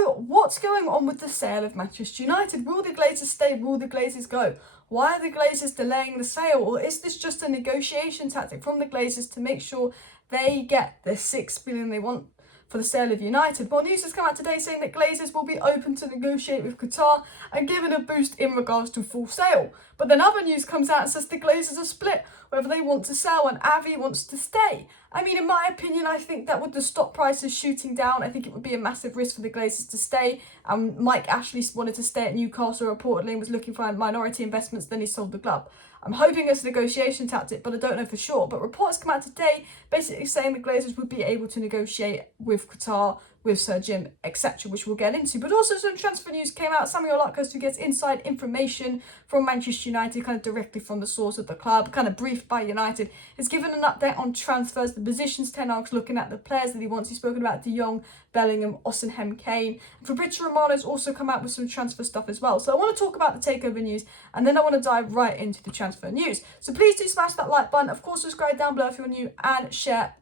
So what's going on with the sale of Manchester United? Will the Glazers stay? Will the Glazers go? Why are the Glazers delaying the sale? Or is this just a negotiation tactic from the Glazers to make sure they get the $6 billion they want for the sale of United? Well, news has come out today saying that Glazers will be open to negotiate with Qatar and give it a boost in regards to full sale. But then other news comes out and says the Glazers are split whether they want to sell and Avi wants to stay. I mean, in my opinion, I think that with the stock prices shooting down, I think it would be a massive risk for the Glazers to stay. Mike Ashley wanted to stay at Newcastle reportedly and was looking for minority investments, then he sold the club. I'm hoping it's a negotiation tactic, but I don't know for sure. But reports come out today basically saying the Glazers would be able to negotiate with Qatar, with Sir Jim, etc., which we'll get into. But also some transfer news came out. Samuel Luckhurst, who gets inside information from Manchester United, kind of directly from the source of the club, kind of briefed by United, has given an update on transfers, the positions Ten Hag's looking at, the players that he wants. He's spoken about De Jong, Bellingham, Osimhen, Kane. And Fabrizio Romano's also come out with some transfer stuff as well. So I want to talk about the takeover news, and then I want to dive right into the transfer news. So please do smash that like button. Of course, subscribe down below if you're new, and share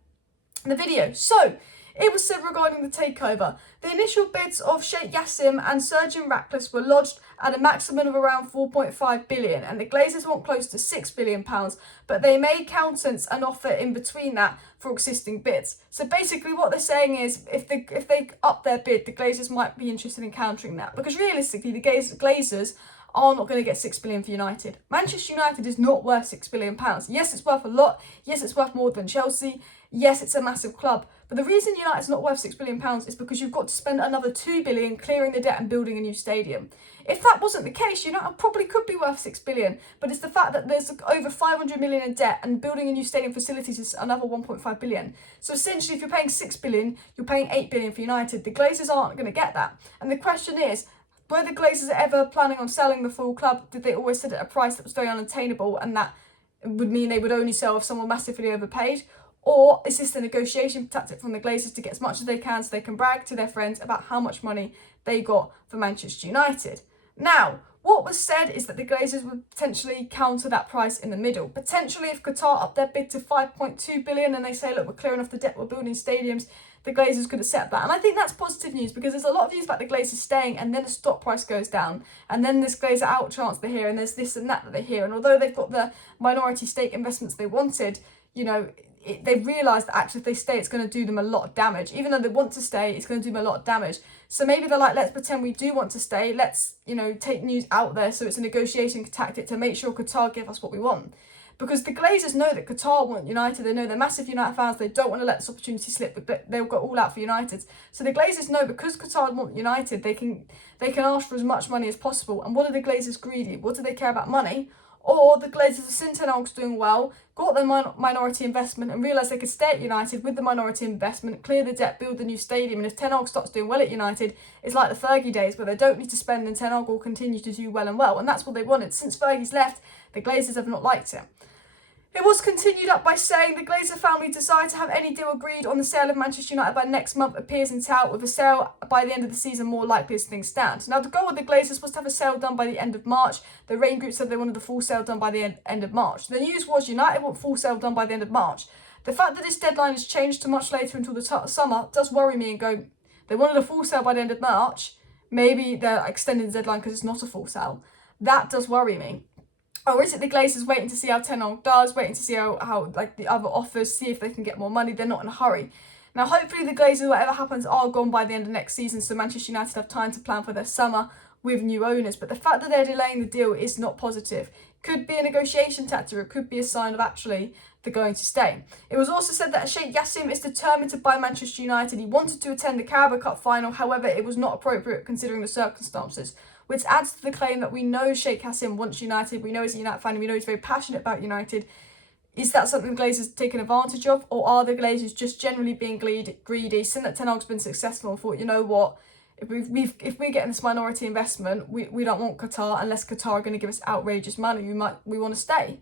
the video. So it was said regarding the takeover, the initial bids of Sheikh Jassim and Sir Jim Ratcliffe were lodged at a maximum of around 4.5 billion, and the Glazers want close to £6 billion, but they may countenance an offer in between that for existing bids. So basically what they're saying is if they up their bid, the Glazers might be interested in countering that, because realistically the Glazers are not going to get £6 billion for United. Manchester United is not worth £6 billion. Yes, it's worth a lot. Yes, it's worth more than Chelsea. Yes, it's a massive club. But the reason United's not worth £6 billion is because you've got to spend another £2 billion clearing the debt and building a new stadium. If that wasn't the case, United probably could be worth £6 billion. But it's the fact that there's over 500 million in debt, and building a new stadium facilities is another 1.5 billion. So essentially, if you're paying £6 billion, you're paying £8 billion for United. The Glazers aren't going to get that. And the question is, were the Glazers ever planning on selling the full club? Did they always set it at a price that was very unattainable, and that would mean they would only sell if someone massively overpaid? Or is this a negotiation tactic from the Glazers to get as much as they can so they can brag to their friends about how much money they got for Manchester United? Now, what was said is that the Glazers would potentially counter that price in the middle. Potentially, if Qatar up their bid to 5.2 billion and they say, look, we're clearing off the debt, we're building stadiums, the Glazers could accept that. And I think that's positive news, because there's a lot of news about the Glazers staying and then the stock price goes down, and then this Glazer out chance they hear, and there's this and that they hear. And although they've got the minority stake investments they wanted, you know, they've realised that actually if they stay, it's going to do them a lot of damage. Even though they want to stay, it's going to do them a lot of damage. So maybe they're like, let's pretend we do want to stay. Let's, you know, take news out there so it's a negotiation tactic to make sure Qatar give us what we want. Because the Glazers know that Qatar want United. They know they're massive United fans. They don't want to let this opportunity slip, but they'll go all out for United. So the Glazers know because Qatar want United, they can ask for as much money as possible. And what are the Glazers greedy? What do they care about, money? Or the Glazers have seen Ten Hag's doing well, got their minority investment and realised they could stay at United with the minority investment, clear the debt, build the new stadium. And if Ten Hag starts doing well at United, it's like the Fergie days where they don't need to spend and Ten Hag will continue to do well and well. And that's what they wanted. Since Fergie's left, the Glazers have not liked it. It was continued up by saying the Glazer family desire to have any deal agreed on the sale of Manchester United by next month appears in doubt, with a sale by the end of the season more likely as things stand. Now, the goal of the Glazers was to have a sale done by the end of March. The Rain Group said they wanted the full sale done by the end of March. The news was United want full sale done by the end of March. The fact that this deadline has changed to much later until the summer does worry me, and go, they wanted a full sale by the end of March. Maybe they're extending the deadline because it's not a full sale. That does worry me. Or is it the Glazers waiting to see how Ten Hag does, waiting to see how like the other offers, see if they can get more money? They're not in a hurry. Now, hopefully the Glazers, whatever happens, are gone by the end of next season, so Manchester United have time to plan for their summer with new owners. But the fact that they're delaying the deal is not positive. Could be a negotiation tactic, or it could be a sign of actually they're going to stay. It was also said that Sheikh Jassim is determined to buy Manchester United. He wanted to attend the Carabao Cup final, however, it was not appropriate considering the circumstances, which adds to the claim that we know Sheikh Jassim wants United. We know he's a United fan, and we know he's very passionate about United. Is that something the Glazers taken advantage of, or are the Glazers just generally being greedy, seeing that Ten Hag's been successful and thought, you know what, if we're getting this minority investment, we don't want Qatar unless Qatar are going to give us outrageous money. We want to stay.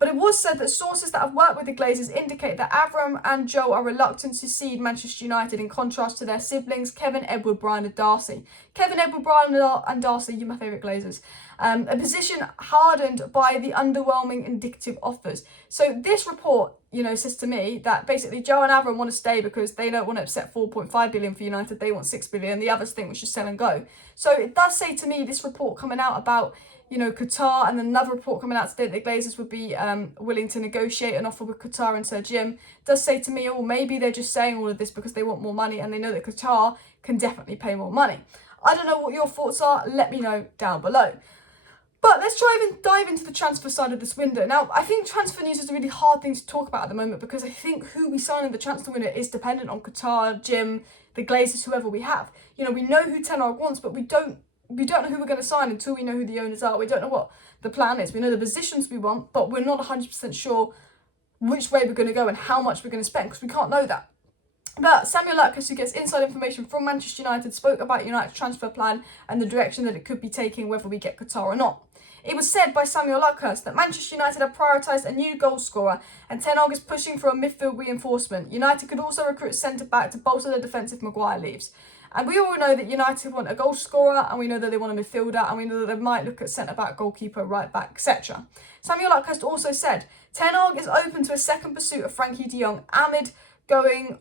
But it was said that sources that have worked with the Glazers indicate that Avram and Joe are reluctant to cede Manchester United, in contrast to their siblings Kevin, Edward, Brian and Darcy. Kevin, Edward, Brian and Darcy, you're my favourite Glazers. a position hardened by the underwhelming indicative offers. So this report, says to me that basically Joe and Avram want to stay because they don't want to upset 4.5 billion for United. They want 6 billion. The others think we should sell and go. So it does say to me, this report coming out about, Qatar, and another report coming out today that the Glazers would be willing to negotiate an offer with Qatar and Sir Jim, does say to me, maybe they're just saying all of this because they want more money and they know that Qatar can definitely pay more money. I don't know what your thoughts are. Let me know down below. But let's dive into the transfer side of this window. Now, I think transfer news is a really hard thing to talk about at the moment because I think who we sign in the transfer window is dependent on Qatar, Jim, the Glazers, whoever we have. We know who Ten Hag wants, but we don't know who we're going to sign until we know who the owners are. We don't know what the plan is. We know the positions we want, but we're not 100% sure which way we're going to go and how much we're going to spend because we can't know that. But Samuel Luckhurst, who gets inside information from Manchester United, spoke about United's transfer plan and the direction that it could be taking, whether we get Qatar or not. It was said by Samuel Luckhurst that Manchester United have prioritised a new goal scorer and Ten Hag is pushing for a midfield reinforcement. United could also recruit a centre-back to bolster their defence if Maguire leaves. And we all know that United want a goal scorer, and we know that they want a midfielder, and we know that they might look at centre-back, goalkeeper, right-back, etc. Samuel Luckhurst also said, Ten Hag is open to a second pursuit of Frenkie De Jong amid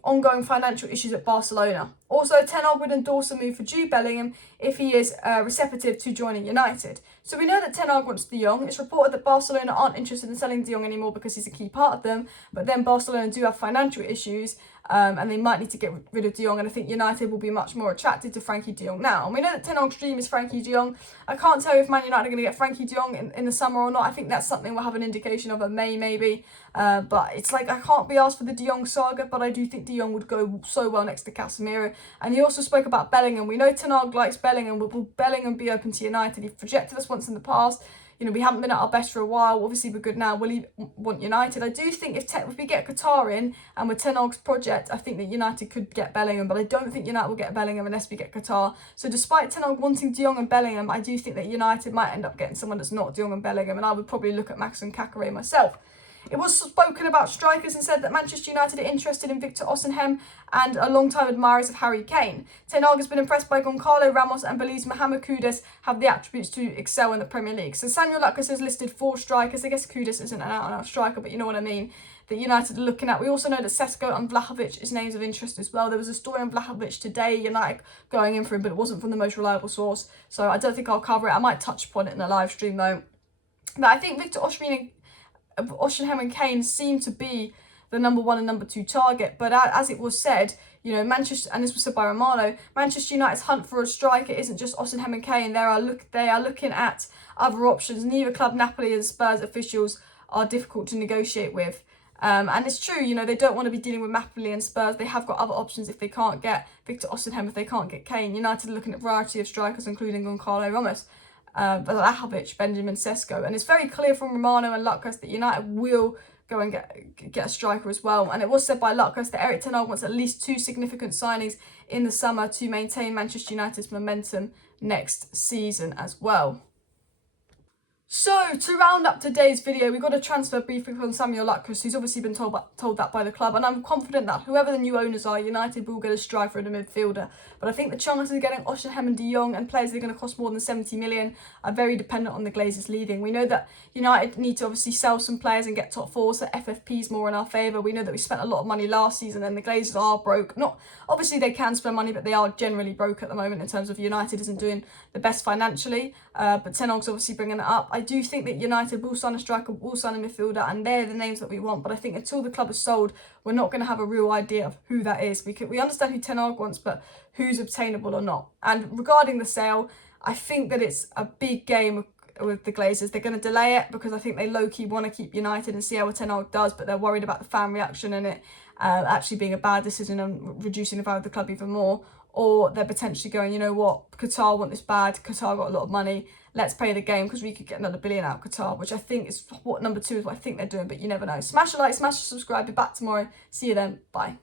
ongoing financial issues at Barcelona. Also, Ten Hag would endorse a move for Jude Bellingham if he is receptive to joining United. So we know that Ten Hag wants De Jong. It's reported that Barcelona aren't interested in selling De Jong anymore because he's a key part of them, but then Barcelona do have financial issues, and they might need to get rid of De Jong, and I think United will be much more attracted to Frenkie De Jong now. And we know that Ten Hag's dream is Frenkie De Jong. I can't tell you if Man United are going to get Frenkie De Jong in the summer or not. I think that's something we'll have an indication of in May maybe, but it's like I can't be asked for the De Jong saga, but I do think De Jong would go so well next to Casemiro. And he also spoke about Bellingham. We know Ten Hag likes Bellingham. Will Bellingham be open to United? He rejected us once in the past. We haven't been at our best for a while. Obviously, we're good now. Will he want United? I do think if we get Qatar in and with Ten Hag's project, I think that United could get Bellingham, but I don't think United will get Bellingham unless we get Qatar. So despite Ten Hag wanting De Jong and Bellingham, I do think that United might end up getting someone that's not De Jong and Bellingham, and I would probably look at Max and Kakare myself. It was spoken about strikers and said that Manchester United are interested in Victor Osimhen and are long-time admirers of Harry Kane. Ten Hag has been impressed by Goncalo Ramos and believes Mohamed Kudus have the attributes to excel in the Premier League. So Samuel Luckhurst has listed 4 strikers. I guess Kudus isn't an out-and-out striker, but you know what I mean, that United are looking at. We also know that Sesko and Vlahovic is names of interest as well. There was a story on Vlahovic today, United going in for him, but it wasn't from the most reliable source. So I don't think I'll cover it. I might touch upon it in a live stream though. But I think Victor Osimhen and Kane seem to be the number 1 and number 2 target, but as it was said, Manchester, and this was said by Romano, Manchester United's hunt for a striker isn't just Osimhen and Kane. They are looking at other options. Neither club, Napoli and Spurs officials, are difficult to negotiate with. And it's true, they don't want to be dealing with Napoli and Spurs. They have got other options if they can't get Victor Osimhen, if they can't get Kane. United are looking at a variety of strikers, including Goncalo Ramos, Vlahovic, Benjamin Sesko, and it's very clear from Romano and Luckhurst that United will go and get a striker as well. And it was said by Luckhurst that Erik Ten Hag wants at least 2 significant signings in the summer to maintain Manchester United's momentum next season as well. So, to round up today's video, we got a transfer briefing from Samuel Luckhurst, who's obviously been told that by the club, and I'm confident that whoever the new owners are, United will get a striker and a midfielder. But I think the chances of getting Osimhen and De Jong and players that are going to cost more than 70 million are very dependent on the Glazers leaving. We know that United need to obviously sell some players and get top 4, so FFP is more in our favour. We know that we spent a lot of money last season and the Glazers are broke. Obviously they can spend money, but they are generally broke at the moment in terms of United isn't doing the best financially. But Ten Hag's obviously bringing it up. I do think that United will sign a striker, will sign a midfielder, and they're the names that we want. But I think until the club is sold, we're not going to have a real idea of who that is. We understand who Ten Hag wants, but who's obtainable or not. And regarding the sale, I think that it's a big game with the Glazers. They're going to delay it because I think they low-key want to keep United and see how Ten Hag does, but they're worried about the fan reaction and it actually being a bad decision and reducing the value of the club even more. Or they're potentially going, you know what, Qatar want this bad, Qatar got a lot of money, let's play the game because we could get another billion out of Qatar, which I think is what number 2 is what I think they're doing, but you never know. Smash a like, smash a subscribe, be back tomorrow. See you then, bye.